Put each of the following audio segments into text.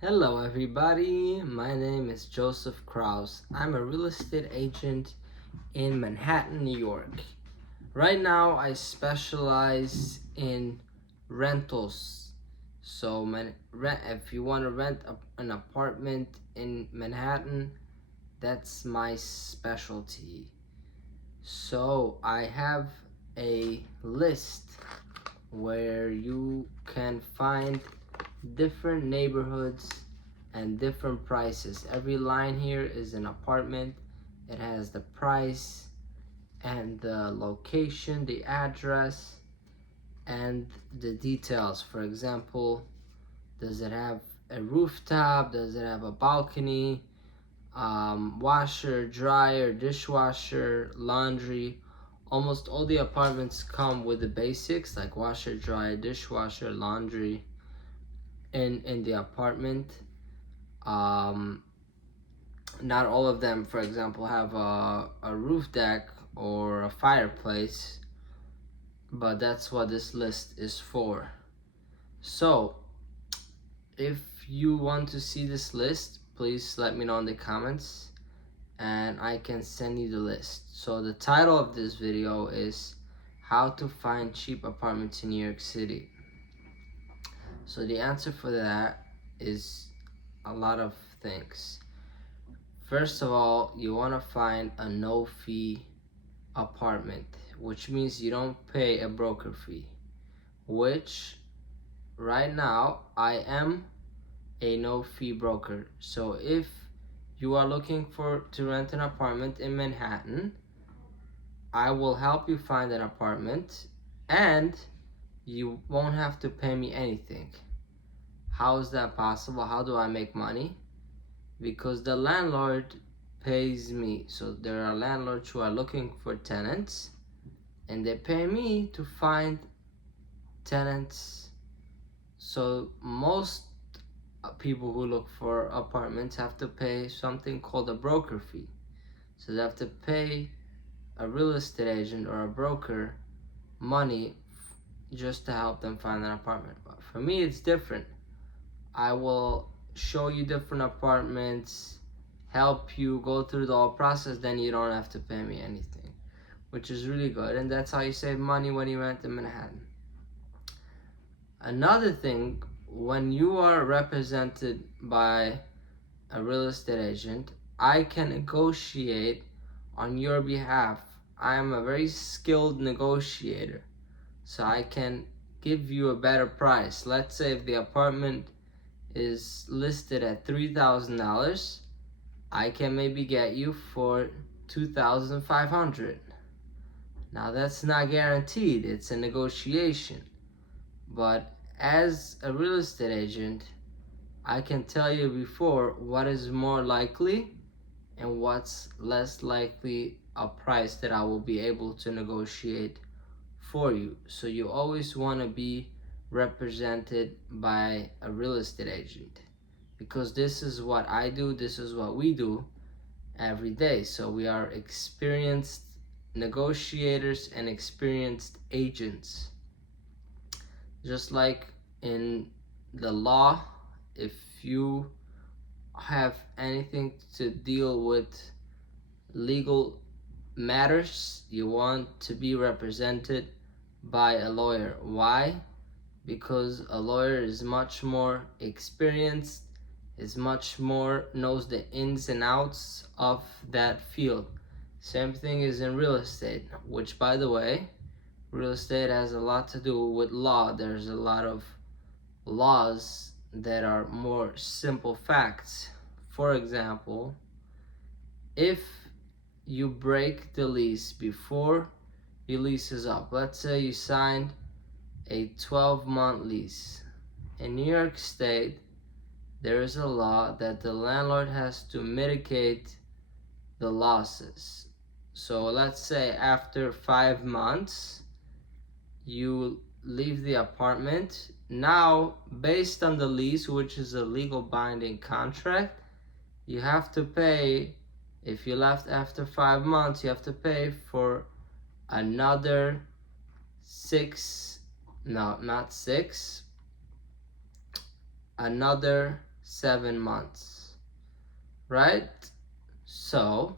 Hello everybody, my name is Joseph Kraus. I'm a real estate agent in Manhattan, New York. Right now I specialize in rentals. So if you want to rent an apartment in Manhattan, that's my specialty. So I have a list where you can find different neighborhoods and different prices. Every line here is an apartment. It has the price and the location, the address, and the details. For example, does it have a rooftop? Does it have a balcony? Washer, dryer, dishwasher, laundry. Almost all the apartments come with the basics like washer, dryer, dishwasher, laundry in the apartment. Um, Not all of them, for example, have a roof deck or a fireplace, but that's what this list is for. So, if you want to see this list, please let me know in the comments and I can send you the list. So the title of this video is How to Find Cheap Apartments in New York City. So the answer for that is a lot of things. First of all, you want to find a no-fee apartment, which means you don't pay a broker fee, which right now I am a no-fee broker. So if you are looking to rent an apartment in Manhattan, I will help you find an apartment and you won't have to pay me anything. How is that possible? How do I make money? Because the landlord pays me. So there are landlords who are looking for tenants and they pay me to find tenants. So most people who look for apartments have to pay something called a broker fee. So they have to pay a real estate agent or a broker money just to help them find an apartment. But for me, it's different. I will show you different apartments, help you go through the whole process, then you don't have to pay me anything, which is really good. And that's how you save money when you rent in Manhattan. Another thing, when you are represented by a real estate agent, I can negotiate on your behalf. I am a very skilled negotiator, so I can give you a better price. Let's say if the apartment is listed at $3,000, I can maybe get you for $2,500. Now that's not guaranteed, it's a negotiation. But as a real estate agent, I can tell you before what is more likely and what's less likely a price that I will be able to negotiate for you. So you always want to be represented by a real estate agent, because this is what I do, this is what we do every day. So we are experienced negotiators and experienced agents. Just like in the law, if you have anything to deal with legal matters, you want to be represented by a lawyer. Why? Because a lawyer is much more experienced, knows the ins and outs of that field. Same thing is in real estate, which, by the way, real estate has a lot to do with law. There's a lot of laws that are more simple facts. For example, if you break the lease before your lease is up, let's say you signed a 12-month lease. In New York State, there is a law that the landlord has to mitigate the losses. So let's say after 5 months, you leave the apartment. Now, based on the lease, which is a legal binding contract, you have to pay. If you left after 5 months, you have to pay for another another 7 months, right? So,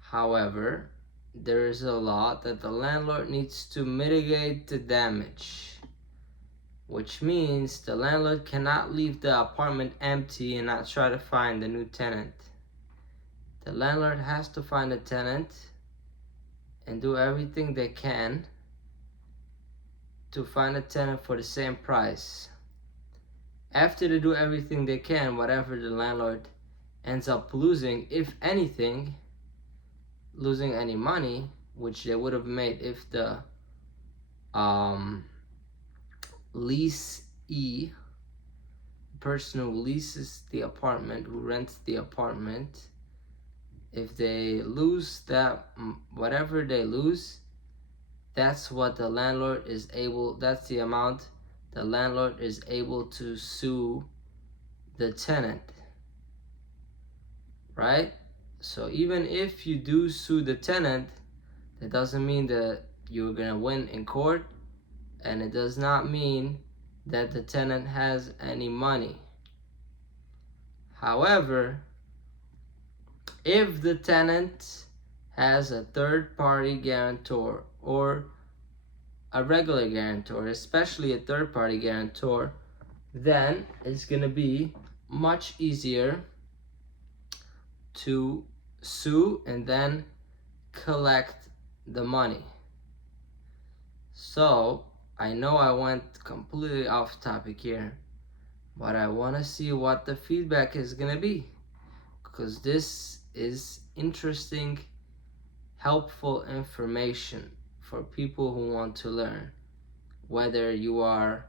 however, there is a law that the landlord needs to mitigate the damage, which means the landlord cannot leave the apartment empty and not try to find a new tenant. The landlord has to find a tenant and do everything they can to find a tenant for the same price. After they do everything they can, whatever the landlord ends up losing, if anything, losing any money, which they would have made if the leasee, person who leases the apartment, who rents the apartment, if they lose that, whatever they lose, that's what the landlord is able, that's the amount the landlord is able to sue the tenant, right? So even if you do sue the tenant, that doesn't mean that you're gonna win in court, and it does not mean that the tenant has any money. However, if the tenant has a third-party guarantor or a regular guarantor, especially a third-party guarantor, then it's gonna be much easier to sue and then collect the money. So I know I went completely off topic here, but I want to see what the feedback is gonna be, because this is interesting, helpful information for people who want to learn, whether you are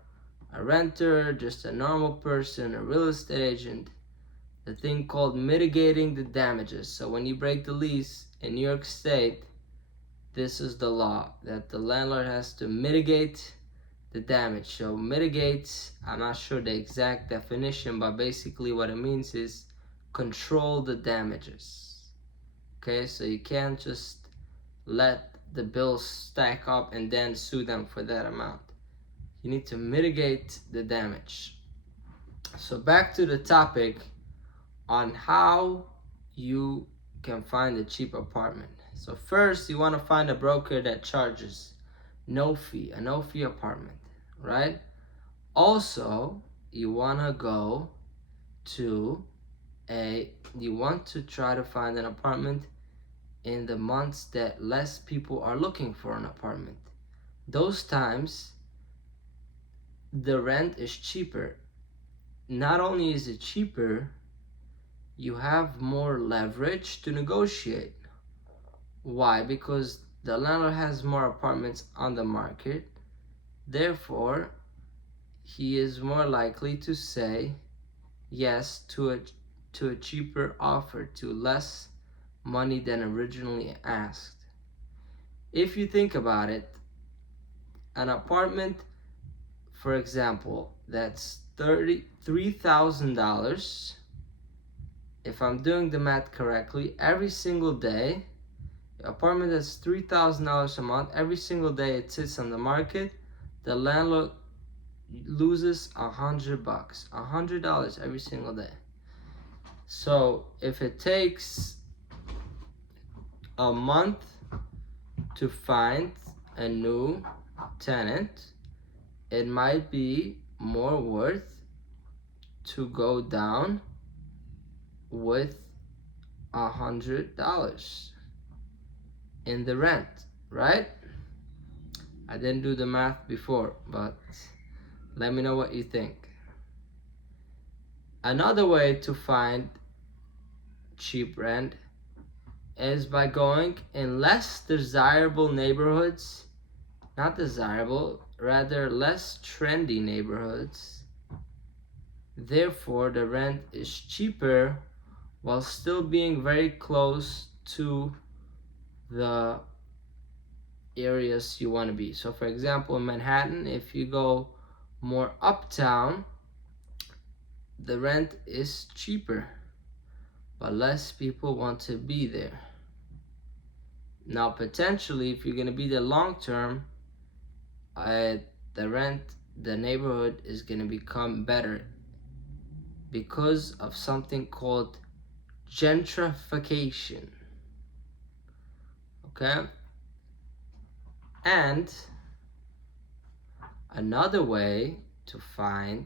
a renter, just a normal person, a real estate agent. The thing called mitigating the damages. So when you break the lease in New York State, this is the law, that the landlord has to mitigate the damage. So mitigate, I'm not sure the exact definition, but basically what it means is control the damages. Okay, so you can't just let the bills stack up and then sue them for that amount. You need to mitigate the damage. So back to the topic on how you can find a cheap apartment. So first, you want to find a broker that charges no fee, a no fee apartment, right? Also, you want to go to you want to try to find an apartment in the months that less people are looking for an apartment. Those times, the rent is cheaper. Not only is it cheaper, you have more leverage to negotiate. Why? Because the landlord has more apartments on the market. Therefore, he is more likely to say yes to a cheaper offer, to less money than originally asked. If you think about it, an apartment, for example, that's $33,000, if I'm doing the math correctly, every single day, the apartment that's $3,000 a month, every single day it sits on the market, the landlord loses $100, $100 every single day. So if it takes a month to find a new tenant, it might be more worth to go down with $100 in the rent, right? I didn't do the math before, but let me know what you think. Another way to find cheap rent is by going in less desirable neighborhoods, not desirable, rather less trendy neighborhoods. Therefore, the rent is cheaper while still being very close to the areas you want to be. So for example, in Manhattan, if you go more uptown, the rent is cheaper, but less people want to be there. Now potentially, if you're going to be there long term, the neighborhood is going to become better because of something called gentrification. Okay? And another way to find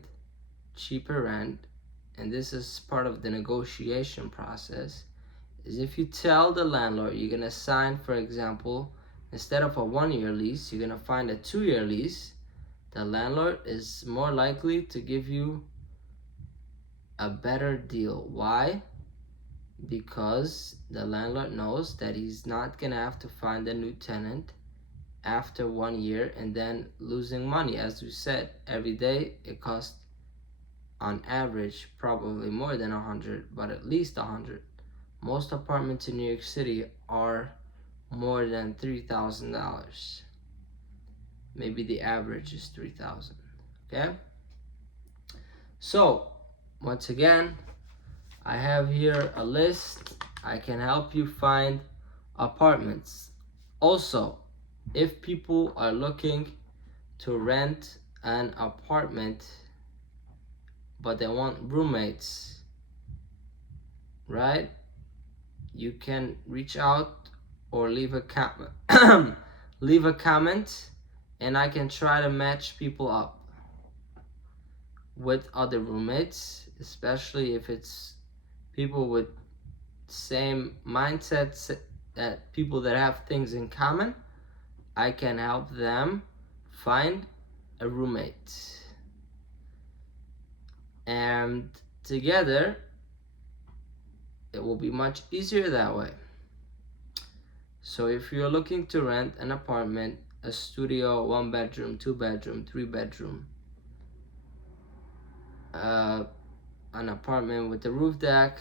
cheaper rent, and this is part of the negotiation process, is if you tell the landlord you're gonna sign, for example, instead of a 1-year lease, you're gonna find a 2-year lease. The landlord is more likely to give you a better deal. Why? Because the landlord knows that he's not gonna have to find a new tenant after 1 year and then losing money. As we said, every day it costs on average probably more than 100, but at least 100. Most apartments in New York City are more than $3,000. Maybe the average is 3,000. Okay? So, once again, I have here a list. I can help you find apartments. Also, if people are looking to rent an apartment but they want roommates, right? You can reach out or leave a leave a comment, and I can try to match people up with other roommates, especially if it's people with same mindsets, that people that have things in common. I can help them find a roommate, and together it will be much easier that way. So if you're looking to rent an apartment, a studio, 1 bedroom, 2 bedroom, 3 bedroom, an apartment with a roof deck,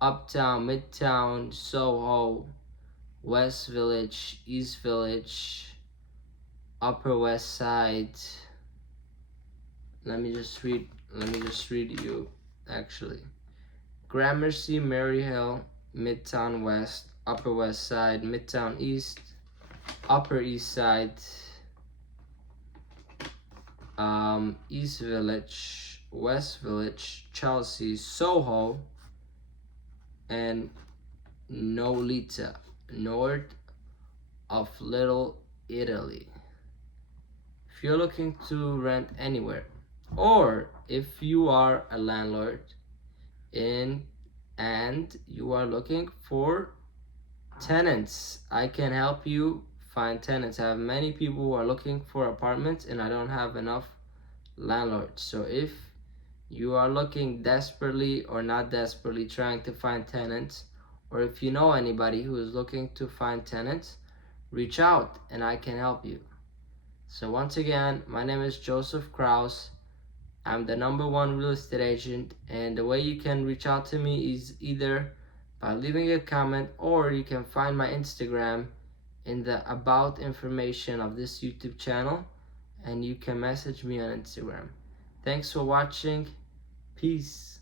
Uptown, Midtown, Soho, West Village, East Village, Upper West Side. Let me just read you actually. Gramercy, Maryhill, Midtown West, Upper West Side, Midtown East, Upper East Side, East Village, West Village, Chelsea, Soho, and Nolita, north of Little Italy. If you're looking to rent anywhere, or if you are a landlord and you are looking for tenants, I can help you find tenants. I have many people who are looking for apartments and I don't have enough landlords. So if you are looking desperately or not desperately trying to find tenants, or if you know anybody who is looking to find tenants, reach out and I can help you. So once again, my name is Joseph Kraus. I'm the #1 real estate agent, and the way you can reach out to me is either by leaving a comment, or you can find my Instagram in the about information of this YouTube channel, and you can message me on Instagram. Thanks for watching. Peace.